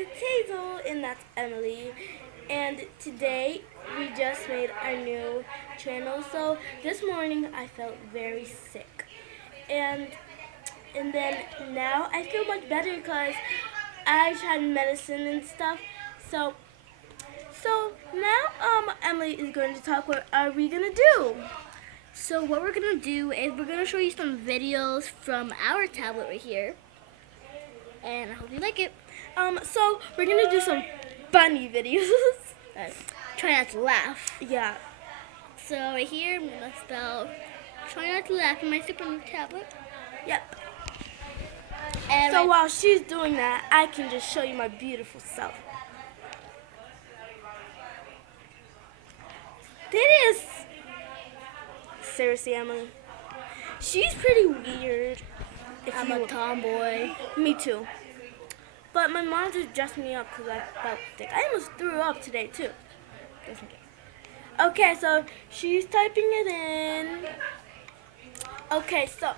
it's Hazel, and that's Emily. And today we just made our new channel. So this morning I felt very sick, and then now I feel much better because I've had medicine and stuff. So now Emily is going to talk. What are we gonna do? So what we're gonna do is we're gonna show you some videos from our tablet right here, and I hope you like it. So we're gonna do some funny videos. Try not to laugh. Yeah. So right here, I'm gonna spell "try not to laugh" on my super new tablet. Yep. And So while she's doing that, I can just show you my beautiful self. That is seriously, Emily. She's pretty weird. I'm a tomboy. Me too. But my mom just dressed me up because I felt sick. I almost threw up today too. Just in case. Okay, so she's typing it in. Okay, so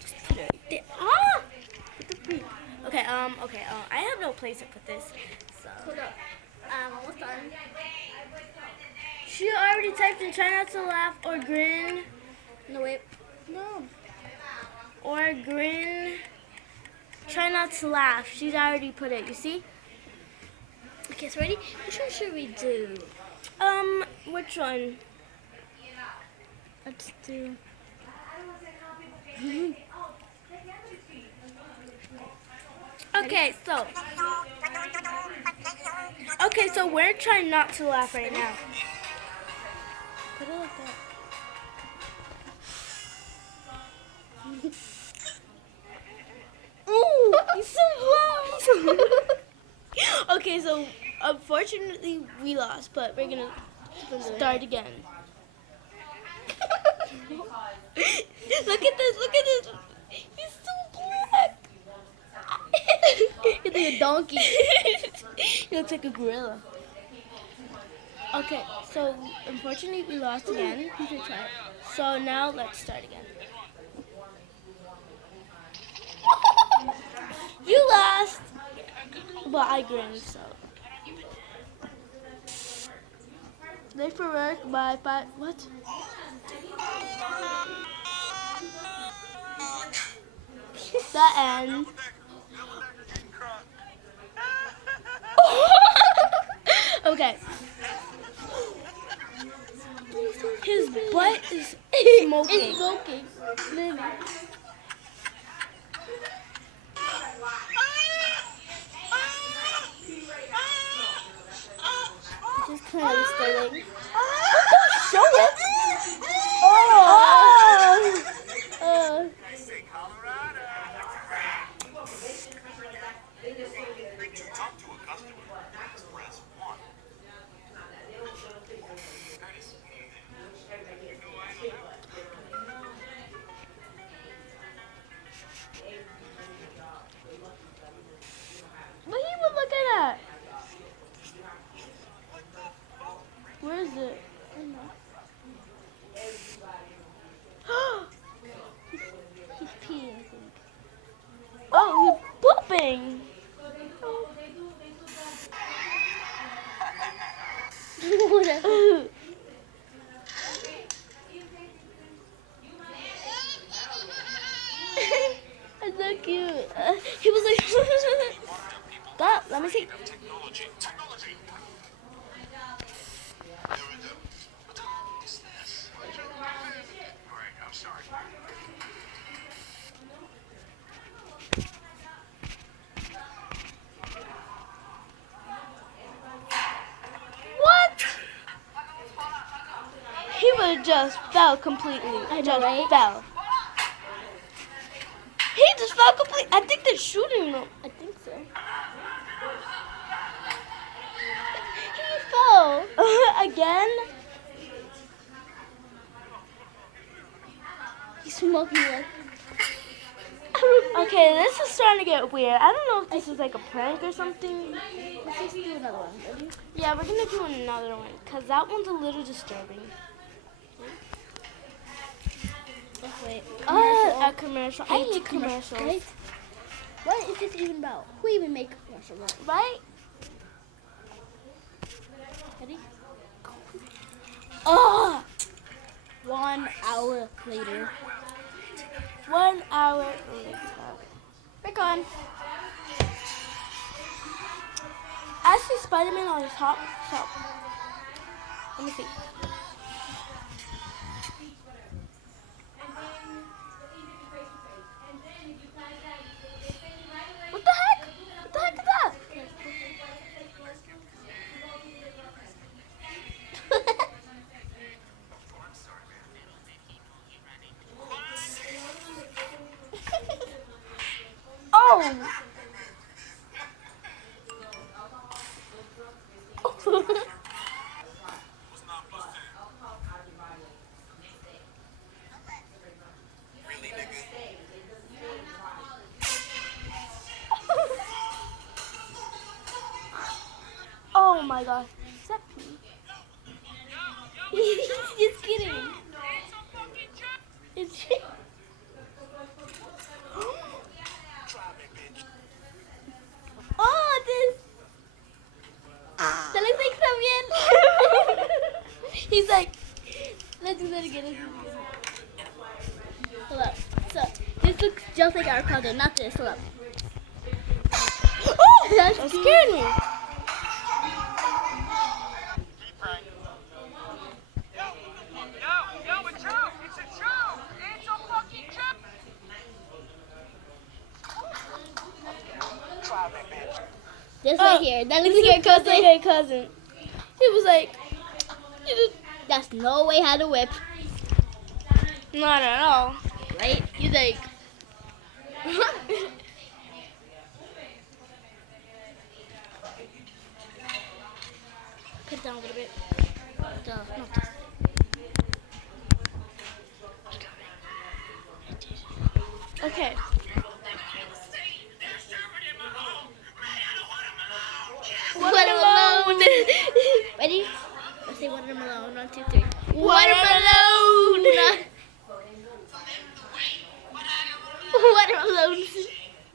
just put it right there. Ah! What the freak? Okay, I have no place to put this. So Hold up. Almost done. she already typed in try not to laugh or grin. No wait. No. Or grin. Try not to laugh. She's already put it, you see? Okay, so ready? Which one should we do? Which one? Let's do. Okay, so we're trying not to laugh right now. Put it like that. Ooh, he's so loud. Okay, so unfortunately we lost, but we're gonna start again. Look at this. He's so black. He's like a donkey. He looks like a gorilla. Okay, so unfortunately we lost again. You should try it. So now let's start again. You lost! But I grinned, so. Late for work by 5. What? The end. Okay. His butt is smoking. It's smoking. Literally. Just kind of starting. Show it. What are you looking at? Where is it? He's peeing, I think. Oh, he's pooping. Whatever. That's so cute. He was like, stop, let me see. What? He would just fell completely. I know, Just right? fell. He just fell completely. I think they're shooting him. I think so. He fell. Again? He's smoking like. Okay, this is starting to get weird. I don't know if this is like a prank or something. Let's just do another one. Ready? Yeah, we're gonna do another one because that one's a little disturbing. Oh, wait. A commercial. I hate commercials. Right? What is this even about? Who even make commercial? Right? Ready? Oh! 1 hour later. 1 hour later. Back on. I see Spider-Man on his top. Let me see. What the heck? What the heck is that? Oh! Oh my gosh. Is that pee? He's kidding. It's oh, this. That looks like Fabian. He's like, Let's do that again. Hold up. So, this looks just like our cousin, not this. Hold up. oh, that scared me. This right here. That looks like our That's cousin. like a cousin. He was like, That's no way how to whip. not at all. Right? He's like, Put it down a little bit. Not this. okay. Watermelon. Ready? Let's say watermelon. 1, 2, 3. Watermelon. Watermelon.